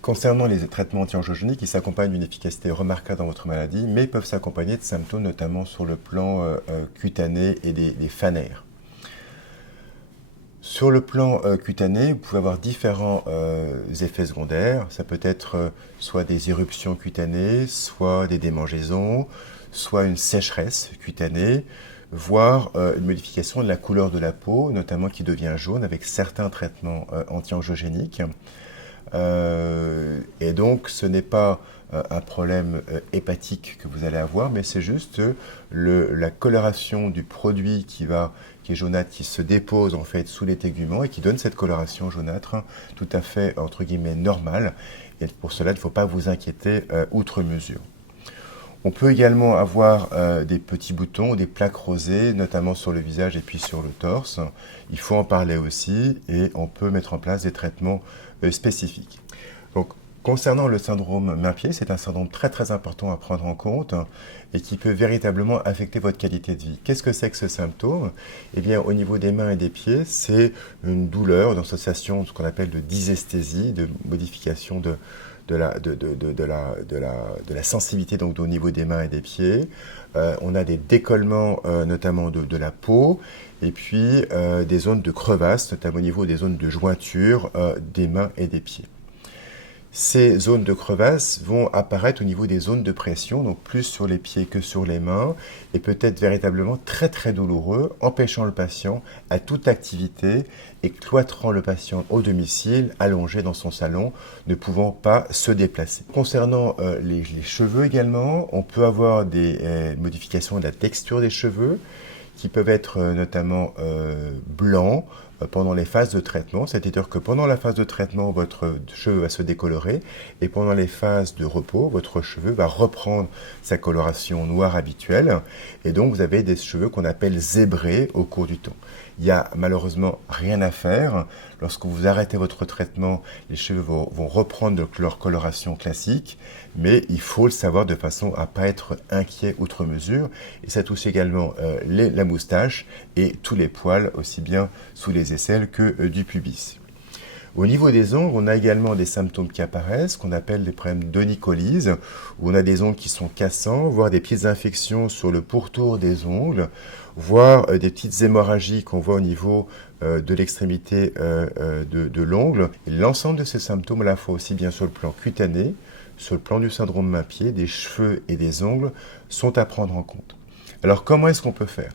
Concernant les traitements anti-angiogéniques, ils s'accompagnent d'une efficacité remarquable dans votre maladie, mais peuvent s'accompagner de symptômes, notamment sur le plan cutané et des phanères. Sur le plan cutané, vous pouvez avoir différents effets secondaires. Ça peut être soit des éruptions cutanées, soit des démangeaisons, soit une sécheresse cutanée, voire une modification de la couleur de la peau, notamment qui devient jaune avec certains traitements anti-angiogéniques. Et donc, ce n'est pas un problème hépatique que vous allez avoir, mais c'est juste la coloration du produit qui est jaunâtre, qui se dépose en fait sous les téguments et qui donne cette coloration jaunâtre tout à fait, entre guillemets, normale. Et pour cela, il ne faut pas vous inquiéter outre mesure. On peut également avoir des petits boutons, des plaques rosées, notamment sur le visage et puis sur le torse. Il faut en parler aussi et on peut mettre en place des traitements spécifiques. Donc, concernant le syndrome main-pied, c'est un syndrome très très important à prendre en compte et qui peut véritablement affecter votre qualité de vie. Qu'est-ce que c'est que ce symptôme? Eh bien, au niveau des mains et des pieds, c'est une douleur, une sensation, ce qu'on appelle de dysesthésie, de modification de la sensibilité donc, au niveau des mains et des pieds. On a des décollements notamment de la peau et puis des zones de crevasse, notamment au niveau des zones de jointure des mains et des pieds. Ces zones de crevasse vont apparaître au niveau des zones de pression, donc plus sur les pieds que sur les mains, et peut être véritablement très très douloureux, empêchant le patient à toute activité et cloîtrant le patient au domicile, allongé dans son salon, ne pouvant pas se déplacer. Concernant les cheveux également, on peut avoir des modifications de la texture des cheveux, qui peuvent être notamment blancs pendant les phases de traitement, c'est-à-dire que pendant la phase de traitement, votre cheveu va se décolorer et pendant les phases de repos, votre cheveu va reprendre sa coloration noire habituelle et donc vous avez des cheveux qu'on appelle zébrés au cours du temps. Il n'y a malheureusement rien à faire. Lorsque vous arrêtez votre traitement, les cheveux vont reprendre leur coloration classique, mais il faut le savoir de façon à ne pas être inquiet outre mesure. Et ça touche également la moustache et tous les poils, aussi bien sous les aisselles que du pubis. Au niveau des ongles, on a également des symptômes qui apparaissent, qu'on appelle des problèmes d'onycholyse, où on a des ongles qui sont cassants, voire des petites infections sur le pourtour des ongles, voire des petites hémorragies qu'on voit au niveau de l'extrémité de l'ongle. Et l'ensemble de ces symptômes, à la fois aussi bien sur le plan cutané, sur le plan du syndrome main-pied, des cheveux et des ongles, sont à prendre en compte. Alors comment est-ce qu'on peut faire ?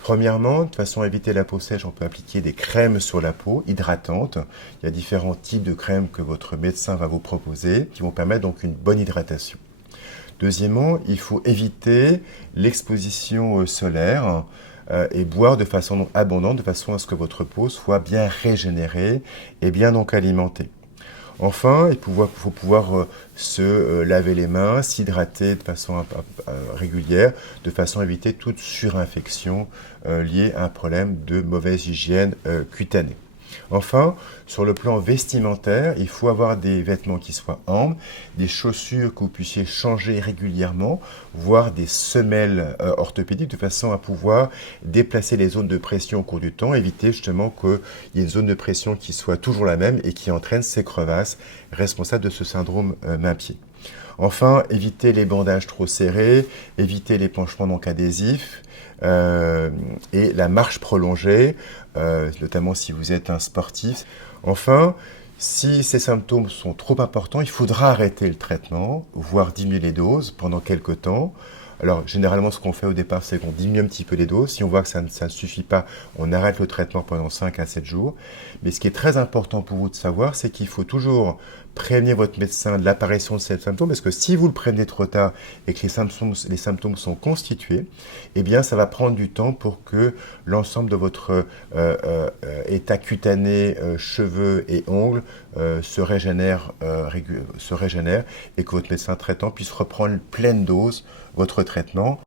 Premièrement, de façon à éviter la peau sèche, on peut appliquer des crèmes sur la peau hydratantes. Il y a différents types de crèmes que votre médecin va vous proposer qui vont permettre donc une bonne hydratation. Deuxièmement, il faut éviter l'exposition solaire et boire de façon abondante, de façon à ce que votre peau soit bien régénérée et bien donc alimentée. Enfin, il faut pouvoir se laver les mains, s'hydrater de façon régulière, de façon à éviter toute surinfection liée à un problème de mauvaise hygiène cutanée. Enfin, sur le plan vestimentaire, il faut avoir des vêtements qui soient amples, des chaussures que vous puissiez changer régulièrement, voire des semelles orthopédiques de façon à pouvoir déplacer les zones de pression au cours du temps, éviter justement qu'il y ait une zone de pression qui soit toujours la même et qui entraîne ces crevasses responsables de ce syndrome main-pied. Enfin, éviter les bandages trop serrés, éviter les panchements donc adhésifs et la marche prolongée, notamment si vous êtes un sportif. Enfin, si ces symptômes sont trop importants, il faudra arrêter le traitement, voire diminuer les doses pendant quelques temps. Alors, généralement, ce qu'on fait au départ, c'est qu'on diminue un petit peu les doses. Si on voit que ça ne suffit pas, on arrête le traitement pendant 5 à 7 jours. Mais ce qui est très important pour vous de savoir, c'est qu'il faut toujours prévenir votre médecin de l'apparition de ces symptômes, parce que si vous le prévenez trop tard et que les symptômes sont constitués, eh bien, ça va prendre du temps pour que l'ensemble de votre état cutané, cheveux et ongles se régénère et que votre médecin traitant puisse reprendre pleine dose votre traitement.